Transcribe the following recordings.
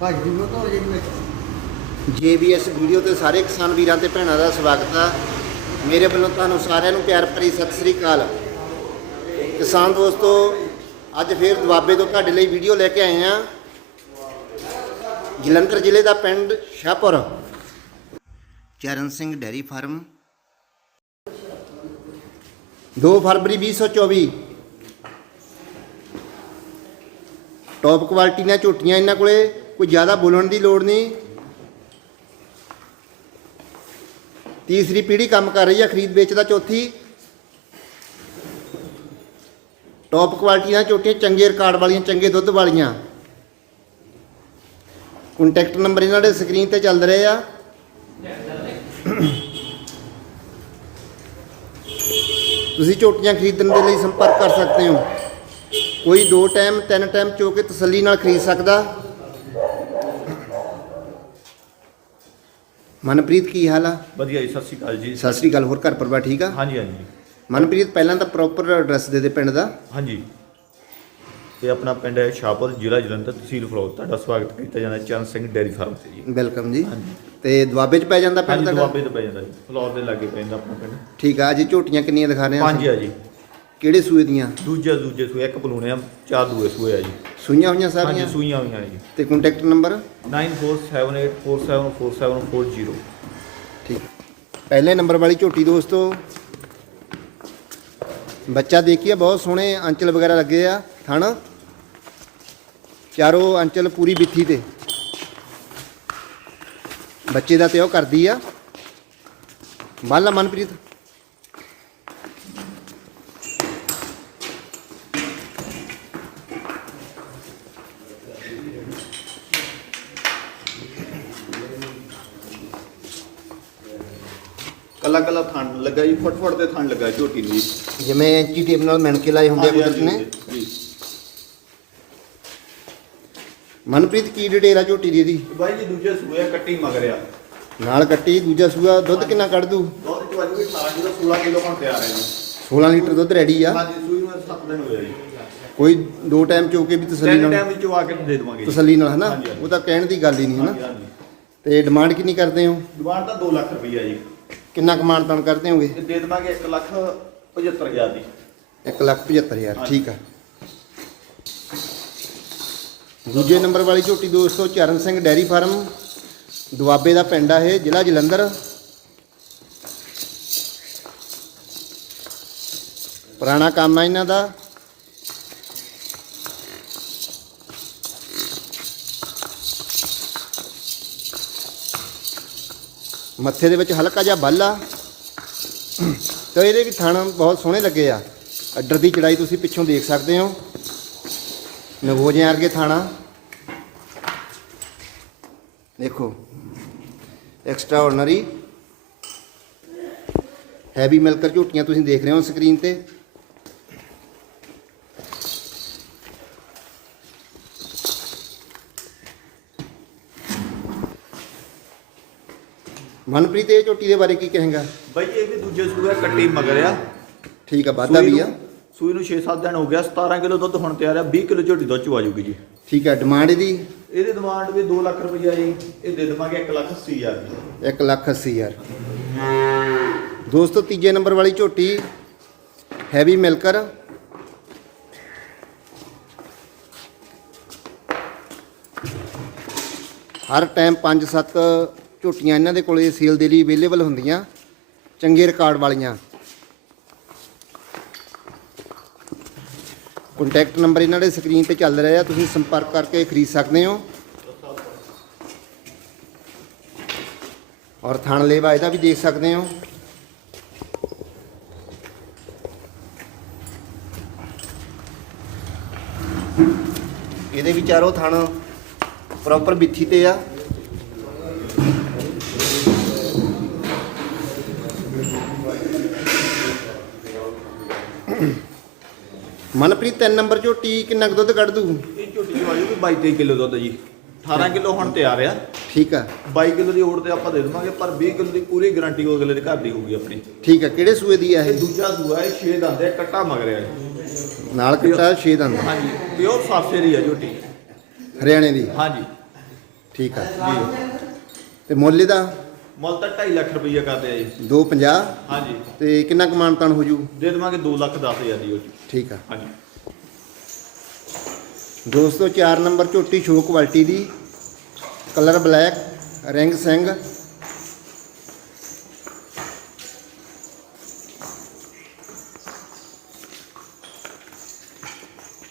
ਭਾਜੀ ਦੀ ਮੋਟੋ ਜਿਹੜੀ ਵਿੱਚ। JBS ਵੀਡੀਓ ਤੇ ਸਾਰੇ ਕਿਸਾਨ ਵੀਰਾਂ ਤੇ ਭੈਣਾਂ ਦਾ ਸਵਾਗਤ ਆ। ਮੇਰੇ ਵੱਲੋਂ ਤੁਹਾਨੂੰ ਸਾਰਿਆਂ ਨੂੰ ਪਿਆਰ ਭਰੀ ਸਤਿ ਸ੍ਰੀ ਅਕਾਲ। ਕਿਸਾਨ ਦੋਸਤੋ, ਅੱਜ ਫੇਰ ਦੁਆਬੇ ਤੋਂ ਤੁਹਾਡੇ ਲਈ ਵੀਡੀਓ ਲੈ ਕੇ ਆਏ ਆ। ਜਲੰਧਰ ਜ਼ਿਲ੍ਹੇ ਦਾ ਪਿੰਡ Shahpur. Charan Singh dairy farm. 2 ਫਰਵਰੀ 2024 ਟੌਪ ਕੁਆਲਿਟੀ ਦੀਆਂ ਝੋਟੀਆਂ ਇਹਨਾਂ ਕੋਲੇ। ਕੋਈ ਜ਼ਿਆਦਾ ਬੋਲਣ ਦੀ ਲੋੜ ਨਹੀਂ। ਤੀਸਰੀ ਪੀੜ੍ਹੀ ਕੰਮ ਕਰ ਰਹੀ ਹੈ ਖਰੀਦ ਵੇਚ ਦਾ। ਚੌਥੀ ਟੌਪ ਕੁਆਲਿਟੀ ਦੀਆਂ ਝੋਟੀਆਂ ਚੰਗੇ ਰਿਕਾਰਡ ਵਾਲੀਆਂ, ਚੰਗੇ ਦੁੱਧ ਵਾਲੀਆਂ। ਕੰਟੈਕਟ ਨੰਬਰ ਇਹਨਾਂ ਦੇ ਸਕਰੀਨ ਤੇ ਚੱਲ ਰਹੇ ਆ। ਤੁਸੀਂ ਝੋਟੀਆਂ ਖਰੀਦਣ ਦੇ ਲਈ ਸੰਪਰਕ ਕਰ ਸਕਦੇ ਹੋ। ਕੋਈ ਦੋ ਟਾਈਮ ਤਿੰਨ ਟਾਈਮ ਚੋ ਕੇ ਤਸੱਲੀ ਨਾਲ ਖਰੀਦ ਸਕਦਾ। ਮਨਪ੍ਰੀਤ ਕੀ ਹਾਲ ਆ? ਵਧੀਆ ਜੀ ਸਤਿ ਸ਼੍ਰੀ ਅਕਾਲ ਜੀ। ਸਤਿ ਸ੍ਰੀ ਅਕਾਲ ਹੋਰ ਘਰ ਪਰਿਵਾਰ ਠੀਕ ਆ? ਹਾਂਜੀ ਹਾਂਜੀ। ਮਨਪ੍ਰੀਤ ਪਹਿਲਾਂ ਤਾਂ ਪ੍ਰੋਪਰ ਐਡਰੈਸ ਦੇ ਦੇ ਪਿੰਡ ਦਾ। ਹਾਂਜੀ। ਇਹ ਆਪਣਾ ਪਿੰਡ ਹੈ ਸ਼ਾਹਪੁਰ ਜ਼ਿਲ੍ਹਾ ਜਲੰਧਰ ਤਹਿਸੀਲ ਫਲੋਰ। ਤੁਹਾਡਾ ਸਵਾਗਤ ਕੀਤਾ ਜਾਂਦਾ ਚਰਨ ਸਿੰਘ ਡੈਰੀ ਫਾਰਮ ਤੇ ਜੀ। ਵੈਲਕਮ ਜੀ। ਹਾਂਜੀ। ਤੇ ਦੁਆਬੇ ਚ ਪੈ ਜਾਂਦਾ ਪਿੰਡ ਹਾਂਜੀ ਦਾ ਦੁਆਬੇ ਤੋਂ ਪੈ ਜਾਂਦਾ ਜੀ। ਫਲੋਰ ਦੇ ਲਾਗੇ ਪੈਂਦਾ ਆਪਣਾ ਪਿੰਡ। ਠੀਕ ਆ ਜੀ ਝੋਟੀਆਂ ਕਿੰਨੀਆਂ ਦਿਖਾ ਰਹੇ ਆ ਪੰਜ ਆ ਜੀ। ਕਿਹੜੇ ਸੂਏ ਦੀਆਂ ਦੂਜਾ ਦੂਜੇ ਸੂਏ ਇੱਕ ਪਲੂਣੇ ਆ ਚਾਰ ਦੂਏ ਸੂਏ ਆ ਜੀ ਸੂਈਆਂ ਹੋਈਆਂ ਹਾਂਜੀ ਸਾਰੀਆਂ ਸੂਈਆਂ ਹੋਈਆਂ ਜੀ ਤੇ ਕੰਟੈਕਟ ਨੰਬਰ 9478474740 ਠੀਕ ਪਹਿਲੇ ਨੰਬਰ ਵਾਲੀ ਝੋਟੀ ਦੋਸਤੋ ਬੱਚਾ ਦੇਖੀਏ ਬਹੁਤ ਸੋਹਣੇ ਅੰਚਲ ਵਗੈਰਾ ਲੱਗੇ ਆ ਥਣ ਚਾਰੋਂ ਅੰਚਲ ਪੂਰੀ ਬਿੱਥੀ ਤੇ ਬੱਚੇ ਦਾ ਤੇ ਉਹ ਕਰਦੀ ਆ ਬਾਲਾ ਮਨਪ੍ਰੀਤ ਕੱਲਾ ਕੱਲਾ ਥਣ ਲੱਗਾ ਜੀ ਫੁੱਟ ਫੁੱਟ ਤੇ ਥਣ ਲੱਗਾ ਝੋਟੀ ਨੂੰ ਜੀ ਜਿਵੇਂ ਐਂਚੀ ਟੇਪ ਨਾਲ ਮਿਣ ਕੇ ਲਾਏ ਹੁੰਦੇ ਆ ਕੁਦਰਤ ਨੇ। ਜੀ ਮਨਪ੍ਰੀਤ ਕੀ ਡਿਟੇਲ ਆ ਝੋਟੀ ਦੀ ਇਹਦੀ? ਬਾਈ ਜੀ ਦੂਜੇ ਸੂਏ ਕੱਟੀ ਮਗਰਿਆ ਨਾਲ ਕੱਟੀ ਦੂਜਾ ਸੂਆ ਦੁੱਧ ਕਿੰਨਾ ਕੱਢ ਦੂ ਦੁੱਧ ਚਵਾਈ ਵੀ 18 ਕਿਲੋ 16 ਕਿਲੋ ਹੁਣ ਤਿਆਰ ਹੈ ਜੀ। 16 ਲੀਟਰ ਦੁੱਧ ਰੈਡੀ ਆ। ਹਾਂਜੀ ਸੂਈ ਨੂੰ 7 ਦਿਨ ਹੋਇਆ ਜੀ। ਕੋਈ ਦੋ ਟਾਈਮ ਚੋ ਕੇ ਵੀ ਤਸੱਲੀ ਤਿੰਨ ਨਾਲ ਟਾਈਮ ਵਿੱਚ ਆ ਕੇ ਦੇ ਦੇਵਾਂਗੇ ਜੀ। ਤਸੱਲੀ ਨਾਲ ਹਨਾ? ਹਾਂਜੀ, ਹਾਂਜੀ। ਉਹ ਤਾਂ ਕਹਿਣ ਦੀ ਗੱਲ ਹੀ ਨਹੀਂ ਹਾਂਜੀ, ਹਨਾ? ਹਾਂਜੀ। ਤੇ ਡਿਮਾਂਡ ਕਿੰਨੀ ਕਰਦੇ ਹੋ? ਦੁਕਾਨ ਤਾਂ 2 ਲੱਖ ਰੁਪਈਆ ਜੀ। ਕਿੰਨਾ ਕਮਾਣ ਤਾਣ ਕਰਦੇ ਹੋਗੇ? ਤੇ ਦੇ ਦੇਵਾਂਗੇ 1 ਲੱਖ 75000 ਦੀ। 175000 ਹਾਂਜੀ। ਠੀਕ ਆ। ਦੂਜੇ ਨੰਬਰ ਵਾਲੀ ਝੋਟੀ ਦੋਸਤੋ ਚਰਨ ਸਿੰਘ ਡੈਰੀ ਫਾਰਮ ਦੁਆਬੇ ਦਾ ਪਿੰਡ ਆ ਇਹ ਜ਼ਿਲ੍ਹਾ ਜਲੰਧਰ। ਪੁਰਾਣਾ ਕੰਮ ਆ ਇਹਨਾਂ ਦਾ। ਮੱਥੇ ਦੇ ਵਿੱਚ ਹਲਕਾ ਜਿਹਾ ਬੱਲ ਆ। ਤੇ ਇਹਦੇ ਵੀ ਥਣ ਬਹੁਤ ਸੋਹਣੇ ਲੱਗੇ ਆ। ਅੱਡਰ ਦੀ ਚੜਾਈ ਤੁਸੀਂ ਪਿੱਛੋਂ ਦੇਖ ਸਕਦੇ ਹੋ। ਨਗੋਜਿਆਂ ਵਰਗੇ ਥਾਣਾ। ਦੇਖੋ ਐਕਸਟਰਾ ਆਰਡੀਨਰੀ ਹੈਵੀ ਮਿਲਕਰ ਝੂਟੀਆਂ ਤੁਸੀਂ ਦੇਖ ਰਹੇ ਹੋ ਸਕਰੀਨ ਤੇ। ਮਨਪ੍ਰੀਤ ਇਹ ਝੋਟੀ ਦੇ ਬਾਰੇ ਕੀ ਕਹੇਗਾ? ਬਾਈ ਇਹ ਵੀ ਦੂਜੇ ਸੂਏ ਕੱਟੀ ਮਗਰ ਆ। ਠੀਕ ਆ ਵਾਧਾ ਵੀ ਆ। ਸੂਈ ਨੂੰ 6-7 ਦਿਨ ਹੋ ਗਿਆ 17 ਕਿਲੋ ਦੁੱਧ ਹੁਣ ਤਿਆਰ ਆ 20 ਕਿਲੋ ਝੋਟੀ ਦੁੱਧ ਚ ਆ ਜਾਊਗੀ ਜੀ। ਠੀਕ ਆ ਡਿਮਾਂਡ ਇਹਦੀ? ਇਹਦੀ ਡਿਮਾਂਡ ਵੀ 2 ਲੱਖ ਰੁਪਈਆ ਜੀ ਇਹ ਦੇ ਦੇਵਾਂਗੇ 1 ਲੱਖ 80 ਹਜ਼ਾਰ ਦੀ। ਇੱਕ ਲੱਖ ਅੱਸੀ ਹਜ਼ਾਰ। ਦੋਸਤੋ ਤੀਜੇ ਨੰਬਰ ਵਾਲੀ ਝੋਟੀ ਹੈਵੀ ਮਿਲਕਰ ਹਰ ਟਾਈਮ 5-7 ਝੋਟੀਆਂ ਇਹਨਾਂ ਦੇ ਕੋਲੇ ਸੇਲ ਦੇ ਲਈ ਅਵੇਲੇਬਲ ਹੁੰਦੀਆਂ, ਚੰਗੇ ਰਿਕਾਰਡ ਵਾਲੀਆਂ। ਕੰਟੈਕਟ ਨੰਬਰ ਇਹਨਾਂ ਦੇ ਸਕਰੀਨ ਤੇ ਚੱਲ ਰਿਹਾ ਤੁਸੀਂ ਸੰਪਰਕ ਕਰਕੇ ਖਰੀਦ ਸਕਦੇ ਹੋ। ਔਰ ਥਣ ਲੇਵਾ ਇਹਦਾ ਵੀ ਦੇਖ ਸਕਦੇ ਹੋ। ਇਹਦੇ ਵੀ ਚਾਰੋਂ ਥਣ ਪ੍ਰੋਪਰ ਬਿੱਥੀ ਤੇ ਆ। ਮਨਪ੍ਰੀਤ ਤਿੰਨ ਨੰਬਰ ਝੋਟੀ ਕਿੰਨਾ ਕੁ ਦੁੱਧ ਕੱਢ ਦੂ? ਇਹ ਝੋਟੀ ਚ ਆ ਜਾਊਗੀ 22 ਕਿਲੋ ਦੁੱਧ ਜੀ। 18 ਕਿਲੋ ਹੁਣ ਤਿਆਰ ਆ। ਠੀਕ ਆ। 22 ਕਿਲੋ ਦੀ ਓੜ ਤੇ ਆਪਾਂ ਦੇ ਦੇਵਾਂਗੇ ਪਰ 20 ਕਿਲੋ ਦੀ ਪੂਰੀ ਗਾਰੰਟੀ ਉਹ ਅਗਲੇ ਦੇ ਘਰ ਦੀ ਹੋਊਗੀ ਆਪਣੀ। ਠੀਕ ਆ ਕਿਹੜੇ ਸੂਏ ਦੀ ਆ ਇਹ? ਇਹ ਦੂਜਾ ਸੂਆ ਹੈ 6 ਦੰਦ ਹੈ ਕੱਟਾ ਮਗਰਿਆ ਨਾਲ ਕੱਟਾ 6 ਦੰਦ। ਹਾਂਜੀ ਪਿਓਰ ਸਾਫੇ ਦੀ ਹੈ ਝੋਟੀ। ਹਰਿਆਣੇ ਦੀ? ਹਾਂਜੀ। ਠੀਕ ਆ। ਜੀ। ਤੇ ਮੁੱਲ ਇਹਦਾ? ਮੁੱਲ ਤਾਂ 2.5 ਲੱਖ ਰੁਪਈਆ ਕਰਦੇ ਆ ਜੀ। 250 ਹਾਂਜੀ। ਤੇ ਕਿੰਨਾ ਕੁ ਮਾਨਤਾਨ ਹੋ ਜੂ ਦੇ ਦੇਵਾਂਗੇ 2 ਲੱਖ 10 ਹਜ਼ਾਰ ਦੀ ਉਹ 'ਚ। ਠੀਕ ਆ। ਹਾਂਜੀ। ਦੋਸਤੋ 4 ਨੰਬਰ ਝੋਟੀ ਸ਼ੋ ਕੁਆਲਿਟੀ ਦੀ। ਕਲਰ ਬਲੈਕ ਰਿੰਗ ਸਿੰਘ।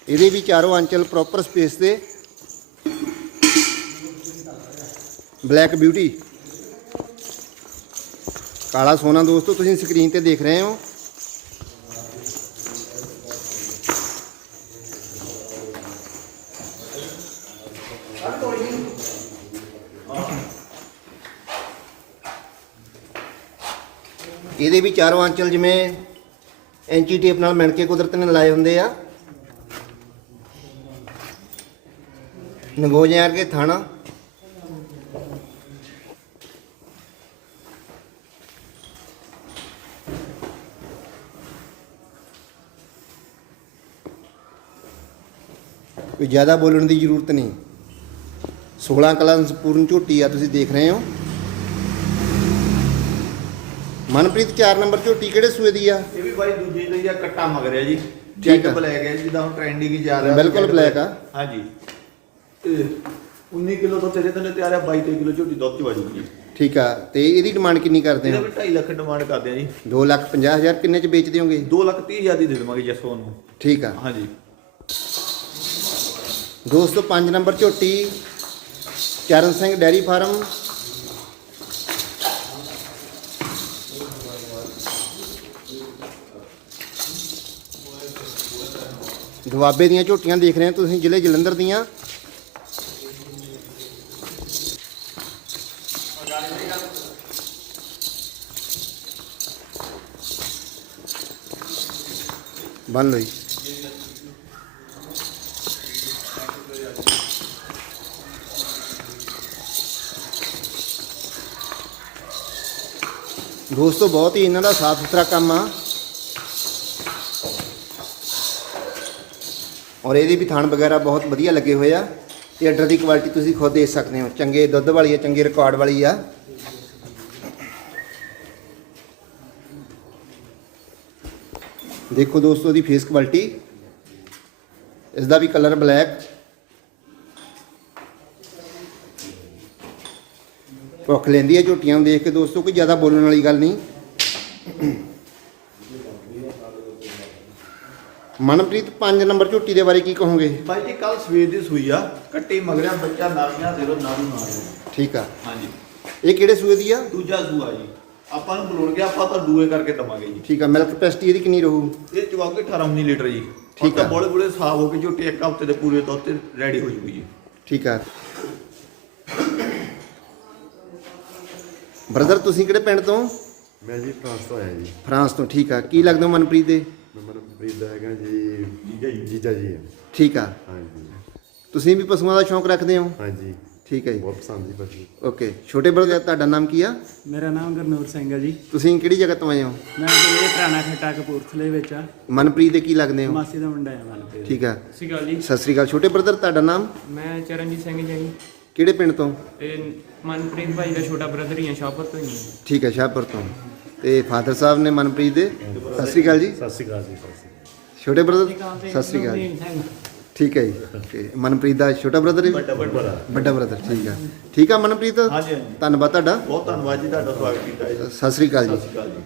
ਇਹਦੇ ਵੀ ਚਾਰੋਂ ਅੰਚਲ ਪ੍ਰੋਪਰ ਸਪੇਸ ਤੇ। ਬਲੈਕ ਬਿਊਟੀ ਕਾਲਾ ਸੋਨਾ ਦੋਸਤੋ, ਤੁਸੀਂ ਸਕਰੀਨ ਤੇ ਦੇਖ ਰਹੇ ਹੋ। ਇਹਦੇ ਵੀ ਚਾਰੋਂ ਅੰਚਲ ਜਿਵੇਂ ਐਂਚੀ ਟੇਪ ਨਾਲ ਮਿਣ ਕੇ ਕੁਦਰਤ ਨੇ ਲਾਏ ਹੁੰਦੇ ਆ। ਨਗੋਜਿਆਂ ਕੇ ਥਾਣਾ। ਕੋਈ ਜ਼ਿਆਦਾ ਬੋਲਣ ਦੀ ਜ਼ਰੂਰਤ ਨਹੀਂ। 16 ਕਲਾਂ ਪੂਰਨ ਝੋਟੀ ਆ ਤੁਸੀਂ ਦੇਖ ਰਹੇ ਹੋ। ਮਨਪ੍ਰੀਤ 4 ਨੰਬਰ ਝੋਟੀ ਕਿਹੜੇ ਸੂਏ ਦੀ ਆ? ਇਹ ਵੀ ਬਾਈ ਦੂਜੀ ਲਈ ਆ ਕੱਟਾ ਮਗਰਿਆ ਜੀ। ਠੀਕ ਚੈੱਕ। ਬਲੈਕ ਹੈ ਜਿੱਦਾਂ ਹੁਣ ਟ੍ਰੈਂਡਿੰਗ ਹੀ ਜਾ ਰਿਹਾ ਬਿਲਕੁਲ black ਆ। ਹਾਂਜੀ। ਤੇ 19 ਕਿਲੋ ਤੋਂ ਤੇਰੇ ਤੇ ਤਿਆਰ ਆ 22 23 ਕਿਲੋ ਝੋਟੀ ਦੁੱਧ ਚ ਵਾਜੂਗੀ ਜੀ ਠੀਕ ਆ ਤੇ ਇਹਦੀ ਡਿਮਾਂਡ ਕਿੰਨੀ ਕਰਦੇ ਇਹਦਾ ਹੋ? ਵੀ 2.5 ਲੱਖ ਡਿਮਾਂਡ ਕਰਦੇ ਆ ਜੀ। 2 ਲੱਖ 50 ਹਜ਼ਾਰ ਕਿੰਨੇ ਚ ਵੇਚ ਦਿਓਗੇ 2 ਲੱਖ 30 ਹਜ਼ਾਰ ਦੀ ਦੇ ਦੇਵਾਂਗੇ ਜਸੋ ਨੂੰ। ਠੀਕ ਆ। ਹਾਂਜੀ। ਦੋਸਤੋ 5 ਨੰਬਰ ਝੋਟੀ, ਚਰਨ ਸਿੰਘ ਡੈਰੀ ਫਾਰਮ। ਦੁਆਬੇ ਦੀਆਂ ਝੋਟੀਆਂ ਦੇਖ ਰਹੇ ਤੁਸੀਂ, ਜ਼ਿਲ੍ਹੇ ਜਲੰਧਰ ਦੀਆਂ। ਬੰਨ ਲਓ ਦੋਸਤੋ ਬਹੁਤ ਹੀ ਇਹਨਾਂ ਦਾ ਸਾਫ਼ ਸੁਥਰਾ ਕੰਮ ਆ। ਔਰ ਇਹਦੇ ਵੀ ਥਣ ਵਗੈਰਾ ਬਹੁਤ ਵਧੀਆ ਲੱਗੇ ਹੋਏ ਆ। ਤੇ ਆਰਡਰ ਦੀ ਕੁਆਲਿਟੀ ਤੁਸੀਂ ਖੁਦ ਦੇਖ ਸਕਦੇ ਹੋ। ਚੰਗੇ ਦੁੱਧ ਵਾਲੀ ਆ, ਚੰਗੇ ਰਿਕਾਰਡ ਵਾਲੀ ਆ। ਦੇਖੋ ਦੋਸਤੋ ਦੀ ਫੇਸ ਕੁਆਲਿਟੀ ਇਸ ਦਾ ਵੀ ਕਲਰ ਬਲੈਕ ਭੁੱਖ ਲੈਂਦੀ ਹੈ ਝੋਟੀਆਂ ਨੂੰ ਦੇਖ ਕੇ ਦੋਸਤੋ ਕੋਈ ਜ਼ਿਆਦਾ ਬੋਲਣ ਵਾਲੀ ਗੱਲ ਨਹੀਂ। ਮਨਪ੍ਰੀਤ 5 ਨੰਬਰ ਝੋਟੀ ਦੇ ਬਾਰੇ ਕੀ ਕਹੋਗੇ? ਬਾਈ ਜੀ ਕੱਲ ਸਵੇਰ ਦੀ ਸੂਈ ਆ। ਕੱਟੀ ਮਗਰਿਆ ਬੱਚਾ ਨਾਲੀਆਂ ਦੇ ਰੋ ਨਾਲੂ ਨਾਲ ਠੀਕ ਆ। ਹਾਂਜੀ। ਇਹ ਕਿਹੜੇ ਸੂਏ ਦੀ ਆ? ਦੂਜਾ ਸੂਆ ਜੀ। ਆਪਾਂ ਨੂੰ ਬੁਲਾਉਣ ਗਿਆ ਆਪਾਂ ਤਾਂ ਦੂਏ ਕਰਕੇ ਦਵਾਂਗੇ ਜੀ। ਠੀਕ ਆ ਮਿਲਕ ਕਪੈਸਿਟੀ ਇਹਦੀ ਕਿੰਨੀ ਰਹੂ? ਇਹ ਚਵਾਗੇ 18 19 ਲੀਟਰ ਜੀ। ਠੀਕ ਆ। ਆ। ਬੋਲੇ ਬੋਲੇ ਸਾਫ਼ ਹੋ ਕੇ ਝੋਟੀ ਇੱਕ ਹਫ਼ਤੇ ਦੇ ਪੂਰੇ ਦੁੱਧ ਤੇ ਰੈਡੀ ਹੋ ਜੂਗੀ ਜੀ। ਠੀਕ ਆ। ਬ੍ਰਦਰ ਤੁਸੀਂ ਕਿਹੜੇ ਪਿੰਡ ਤੋਂ? ਮੈਂ ਜੀ ਫਰਾਂਸ ਤੋਂ ਆਇਆ ਜੀ। ਫਰਾਂਸ ਤੋਂ ਠੀਕ ਆ। ਕੀ ਲੱਗਦਾ ਮਨਪ੍ਰੀਤ ਦੇ? ਮੈਂ ਮਨਪ੍ਰੀਤ ਦਾ ਹੈਗਾ ਜੀ ਜੀਜਾ ਜੀ ਜੀਜਾ ਜੀ ਹੈ। ਠੀਕ ਆ। ਹਾਂਜੀ। ਤੁਸੀਂ ਵੀ ਪਸ਼ੂਆਂ ਦਾ ਸ਼ੌਂਕ ਰੱਖਦੇ ਹੋ? ਹਾਂਜੀ। ਠੀਕ ਹੈ ਜੀ। ਬਹੁਤ ਪਸੰਦ ਜੀ ਪਸ਼ੂ। ਓਕੇ। ਛੋਟੇ ਬ੍ਰਦਰ ਤੁਹਾਡਾ ਨਾਮ ਕੀ ਆ? ਮੇਰਾ ਨਾਮ ਗੁਰਨੂਰ ਸਿੰਘ ਹੈ ਜੀ। ਤੁਸੀਂ ਕਿਹੜੀ ਜਗ੍ਹਾ ਤੋਂ ਆਏ ਹੋ? ਮੈਂ ਜਿਹੜੇ ਪੁਰਾਣਾ ਖੱਟਾ ਕਪੂਰਥਲੇ ਵਿੱਚ ਆ। ਮਨਪ੍ਰੀਤ ਦੇ ਕੀ ਲੱਗਦੇ ਹੋ? ਮਾਸੀ ਦਾ ਮੁੰਡਾ ਹੈ ਮਨਪ੍ਰੀਤ। ਠੀਕ ਆ। ਸਤਿ ਸ਼੍ਰੀ ਅਕਾਲ ਜੀ। ਸਤਿ ਸ੍ਰੀ ਅਕਾਲ। ਛੋਟੇ ਬ੍ਰਦਰ ਤੁਹਾਡਾ ਨਾਮ? ਮੈਂ ਚਰਨਜੀਤ ਸਿੰਘ ਜੀ। ਕਿਹੜੇ ਪਿੰਡ ਤੋਂ? ਇਹ ਮਨਪ੍ਰੀਤ ਭਾਈ ਦਾ ਛੋਟਾ ਬ੍ਰਦਰ ਹੀ ਆ ਸ਼ਾਹਪੁਰ ਤੋਂ ਹੀ ਹਾਂ। ਠੀਕ ਹੈ ਸ਼ਾਹਪੁਰ ਤੋਂ। ਤੇ ਫਾਦਰ ਸਾਹਿਬ ਨੇ ਮਨਪ੍ਰੀਤ ਦੇ? ਸਤਿ ਸ੍ਰੀ ਅਕਾਲ ਜੀ। ਸਤਿ ਸ਼੍ਰੀ ਅਕਾਲ ਜੀ ਸਤਿ ਸ਼੍ਰੀ ਅਕਾਲ। ਛੋਟੇ ਬ੍ਰਦਰ ਸਤਿ ਸ੍ਰੀ ਅਕਾਲ ਜੀ। ਠੀਕ ਹੈ ਜੀ। ਓਕੇ ਮਨਪ੍ਰੀਤ ਦਾ ਛੋਟਾ ਬ੍ਰਦਰ ਹੈ ਵੱਡਾ ਵੱਡਾ ਵੱਡਾ ਬ੍ਰਦਰ ਠੀਕ ਆ। ਠੀਕ ਆ ਮਨਪ੍ਰੀਤ? ਹਾਂਜੀ ਹਾਂਜੀ। ਧੰਨਵਾਦ ਤੁਹਾਡਾ। ਬਹੁਤ ਧੰਨਵਾਦ ਜੀ ਤੁਹਾਡਾ ਸਵਾਗਤ ਕੀਤਾ ਜੀ। ਸਤਿ ਸ੍ਰੀ ਅਕਾਲ ਸਤਿ ਜੀ ਸ਼੍ਰੀ ਅਕਾਲ ਜੀ।